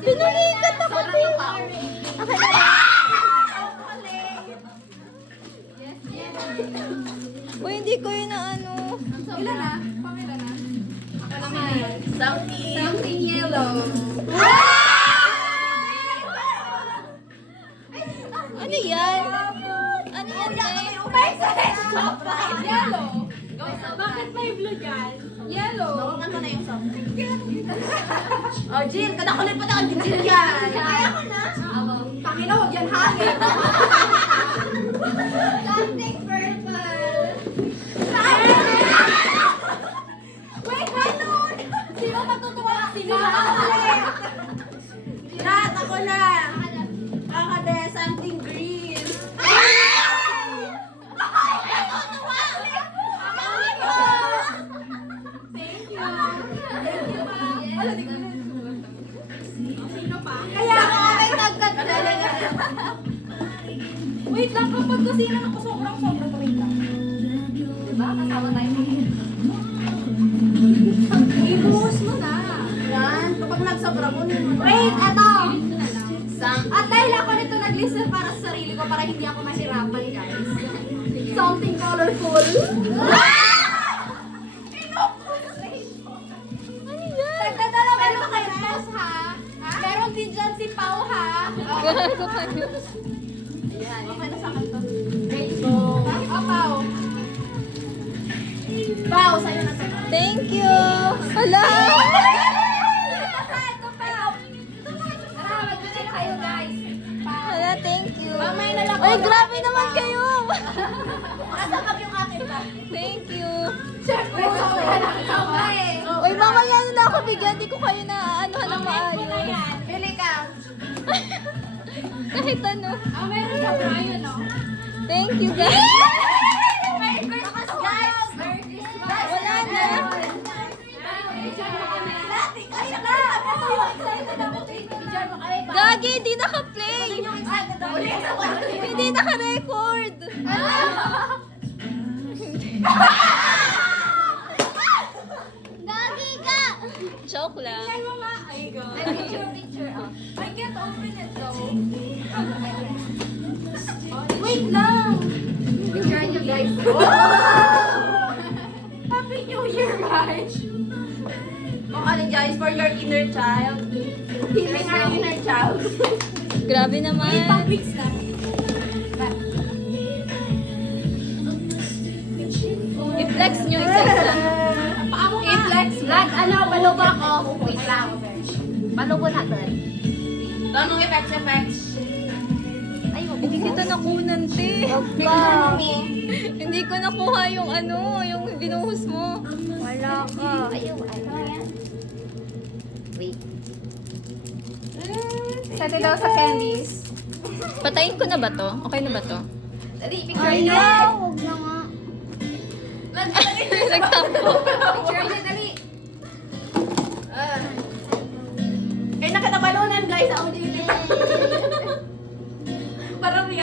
Pinalikat ako din. Okay na lang. Uy, hindi ko yun na ano. Ilan na? Pangilan na? Ako naman. Something. Something yellow. Ano yan? Ano yan, Day? Yellow. Bakit may blue dyan? Yellow. Nawakan mo na yung something. Oh, Jill, kadakulit pa na ang Jill yan. Kaya ko na. Pakina, huwag yan hangin. Something purple. Wait, ganun! Sino matutuwa? Si Mama. Rat, ako na. Kakade, something green. Thank you. Ala, di ko na. Sino pa? Kaya nga, ay nagkat na. Wait lang, kapag kusina ako sobrang wait lang. Diba? Kasama tayo ngayon. Ibuhos mo na. Yan, kapag nagsobra ko nyo. Wait, eto! Some- At dahil ako nito nag-listen para sa sarili ko para hindi ako mahirapan, guys. Something colorful. Nagdadala meron kayo boss, ha? Meron din dyan si Pau, ha? Gago kayo. Ayan, okay na sa akin to. So, Pau. Wow, sa'yo na to. Thank you. Hala. Hala, thank you. Mamaya na lang Ay, ako. grabe naman kayo. Kasakap yung akin pa. Thank you. Siyempre, sobra lang sobra eh. Uy, mamaya na lang ako bigyan. Di ko kayo na ano ng maayos. Pili ka. Kahit ano. Meron ka Brian, no? Thank you, guys. Merry Christmas, guys! Merry Christmas! Wala na. Gagi, hindi naka-play. Hindi naka-record. Gagi ka! Joke lang. Picture. I can't open it though. Wait lang! Picture nyo, guys. Happy New Year, guys! Kung ano guys, for your inner child. Healing our inner child. Grabe naman. Mix na. I-flex nyo isa-isa. Paano nga? I-flex vlog. Ano, palubo ako. Wait lang. Palubo natin. Tanong effects. Hindi kita nakunan, te. Picture me. Hindi ko nakuha yung ano, yung binuhos mo. Wala ka. Ayun, ano yan? Wait. Sati daw sa candies. Patayin ko na ba to? Okay na ba to? Dali, picture niya. Huwag na nga. Nagtampo. Picture niya, dali.